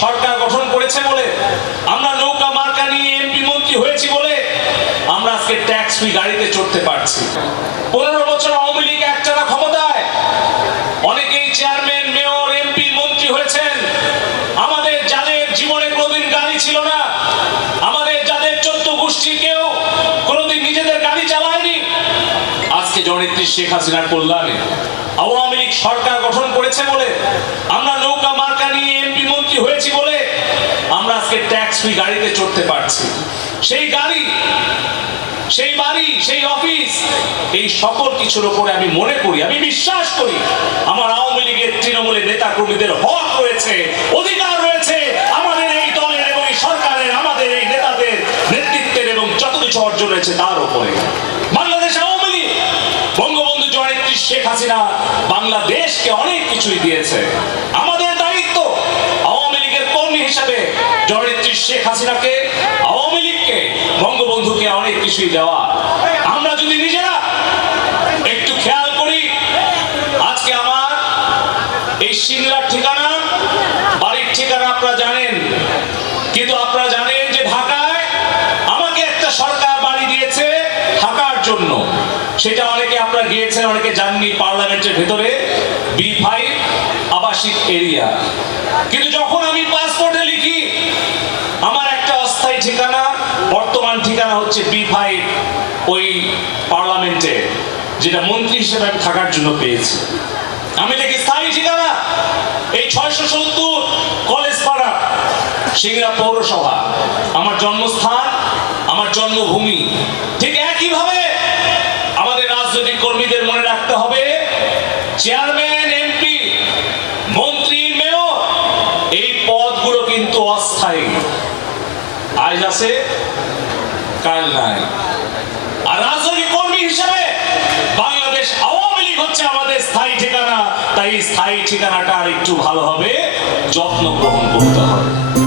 সরকার গঠন করেছে বলে, আমরা নৌকা মার্কা নিয়ে এমপি মন্ত্রী হয়েছি বলে আমরা আজকে ট্যাক্স ফ্রি গাড়িতে চড়তে পারছি। পনেরো বছর আওয়ামী লীগ চারা ক্ষমতায় অনেকেই চেয়ারম্যান মেয়র এমপি মন্ত্রী হয়েছেন। আমাদের যাদের জীবনে কোনোদিন গাড়ি ছিল না, আমাদের যাদের চোদ্দ গোষ্ঠী কেউ কোনোদিন নিজেদের গাড়ি চালায়নি, আজকে জনেত্রী শেখ হাসিনার কল্যাণে আওয়ামী লীগ সরকার গঠন করেছে বলে আমরা নৌকা ট্যাক্স ফ্রি গাড়িতে চড়তে পারছি। সেই গাড়ি, সেই বাড়ি, সেই অফিস, এই সকল কিছুর উপরে আমি মনে করি, আমি বিশ্বাস করি, আমার আওয়ামী লীগের তৃণমূলের নেতা কর্মীদের হক রয়েছে, অধিকার রয়েছে, আমাদের এই দলের এবং এই সরকারের, আমাদের এই নেতাদের নেতৃত্বের এবং যত কিছু অর্জন রয়েছে তার উপরে বাংলাদেশ আওয়ামী লীগ, বঙ্গবন্ধু জয়নেত্রী শেখ হাসিনা বাংলাদেশকে অনেক কিছুই দিয়েছে। আমাদের দায়িত্ব আওয়ামী লীগের কর্মী হিসাবে জয়নেত্রী শেখ হাসিনাকে, আওয়ামী লীগকে, বঙ্গবন্ধুকে অনেক কিছুই দেওয়া। আমরা যদি নিজেরা একটু খেয়াল করি, আজকে আমার এই সিংলার ঠিকানা, বাড়ির ঠিকানা আপনারা জানেন। কিন্তু আপনারা জানেন যে ঢাকায় আমাকে একটা সরকার বাড়ি দিয়েছে থাকার জন্য। সেটা অনেকে আপনারা গিয়েছেন, অনেকে জাননি পার্লামেন্টের ভেতরে। বি ফাইভ আবাসিক এরিয়া। কিন্তু যখন আমি পাসপোর্টে লিখি আমার একটা অস্থায়ী ঠিকানা বর্তমান ঠিকানা হচ্ছে বি ফাইভ ওই পার্লামেন্টে, যেটা মন্ত্রী হিসেবে আমি থাকার জন্য পেয়েছি। আমি দেখি স্থায়ী ঠিকানা, এই ছয়শো সত্তর কলেজ পাড়া, সিংড়া পৌরসভা। আমার জন্মস্থান, আমার জন্মভূমি। ঠিক একইভাবে আমাদের রাজনৈতিক কর্মীদের মনে রাখতে হবে, চেয়ারম্যান, এমপি, মন্ত্রী, মেয়র, এই পদগুলো কিন্তু অস্থায়ী। আজ আছে কাল নাই। আর রাজনৈতিক কর্মী হিসেবে বাংলাদেশ আওয়ামী লীগ হচ্ছে আমাদের স্থায়ী ঠিকানা। তাই স্থায়ী ঠিকানাটা আর একটু ভালোভাবে যত্ন গ্রহণ করতে হবে।